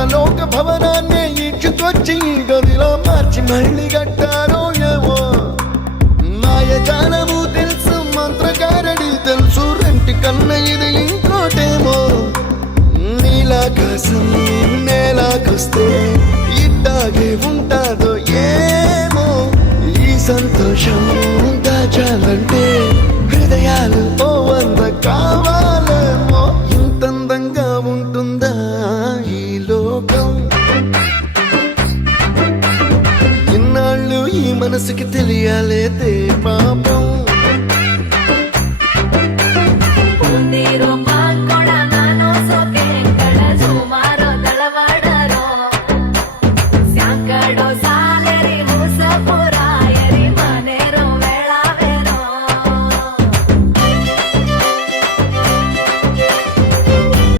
ఇంద్రలోక భవనాన్ని ఈడ్చుకొచ్చి గదిలో మార్చి మళ్ళీ కట్టారో ఏమో మాయజాలము తెలుసు మంత్రకారడి తెలుసు రెంటి కన్న ఇది ఇంకోటేమో నీలాకాశం నేలాకొస్తే ఇట్టాగే ఉంటాదో ఏమో ఈ సంతోషం దాచాలంటే హృదయాలు ఓ వంద కావాలి